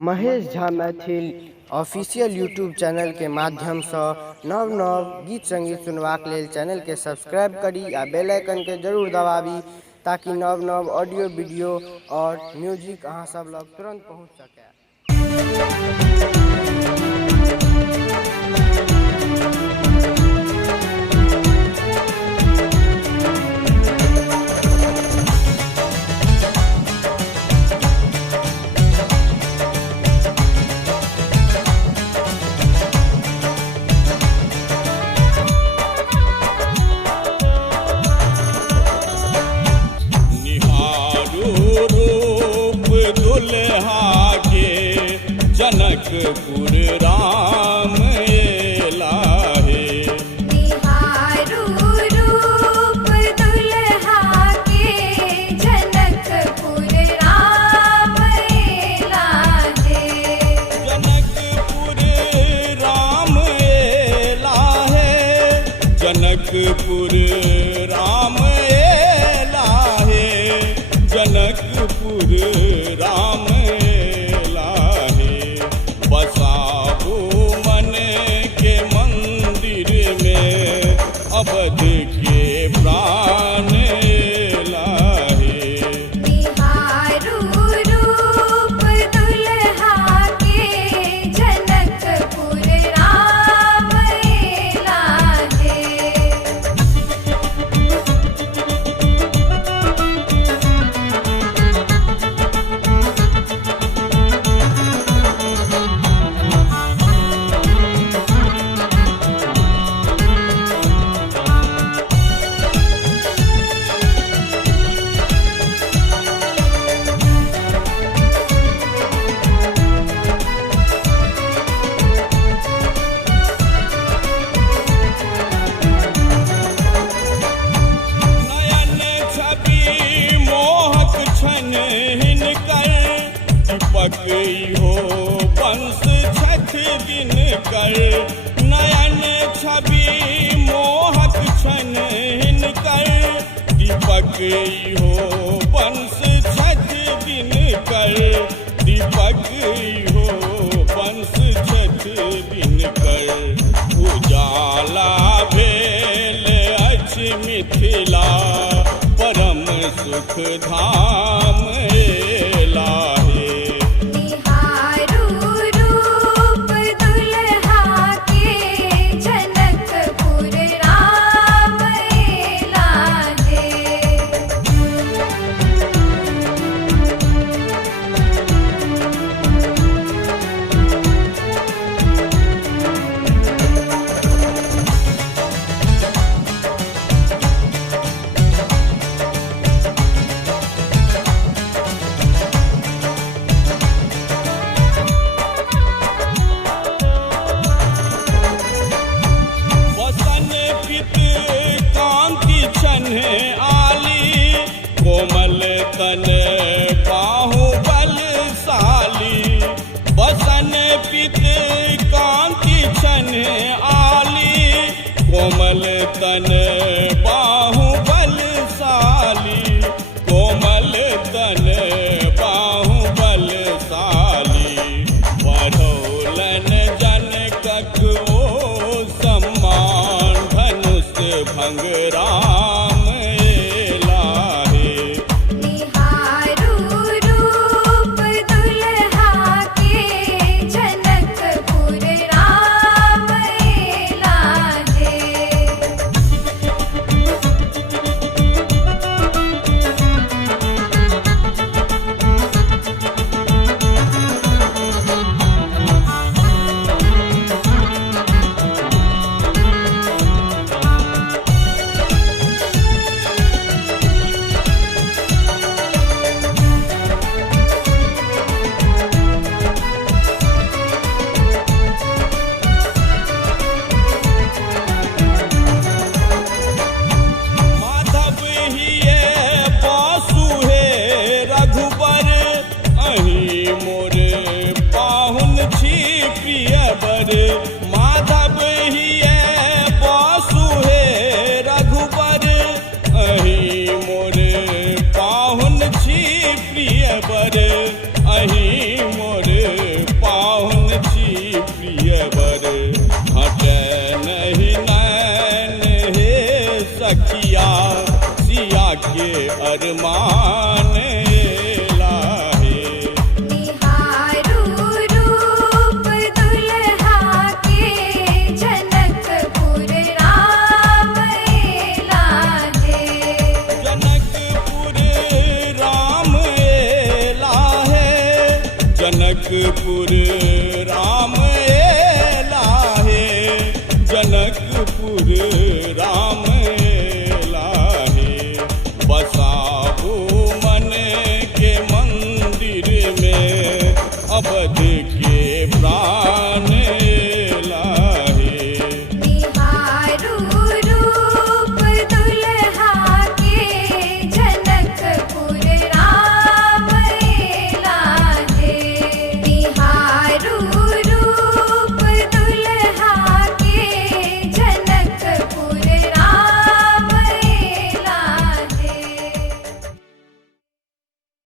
Mahesh Jha Maithil official YouTube channel के माध्यम से नव नव गीत संगीत सुनवाक लेल चैनल के सब्सक्राइब करी आ बेल आइकन के जरूर दबावी ताकि नव नव ऑडियो वीडियो और म्यूजिक अहाँ सब लग तुरंत पहुंच सके। जनकपुर राम लाहे निहारू रूप दुल्हा के जनकपुर राम लाहे। जनकपुर राम लाहे जनकपुर राम लाहे जनकपुर राम बसाबू मन के मंदिर में अवध के प्राण लाहे। निहारू रूप दुल्हा के जनकपुर राम लाहे। हो वंश छठ दिन कर नयन छवि मोहक छन हिनकर दीपक हो वंश छठ दिन कर दीपक हो वंश छठ दिन कर उजाला भेल अछि मिथिला परम सुख धाम लाहे। निहारू रूप दुल्हा के जनकपुर राम लाहे। आली कोमल तन बाहु बलशाली बसन पित कांति छन आली कोमल तन बाहु बलशाली कोमल तन बाहु बलशाली बढ़ौलन जनकक ओ सम्मान धनुष भंगरा निहारू रूप दुल्हा के जनकपुर राम लाहे। माधव हिये बासु हे रघुबर अहि मोर पाहुन छी प्रिय बर अहि मोर मान लाहे। निहारू रूप दुल्हा के जनकपुर राम लागे। जनकपुर राम लाहे, जनकपुर राम लाहे, जनकपुर राम लाहे। बसाबू मन के मंदिर में अवध के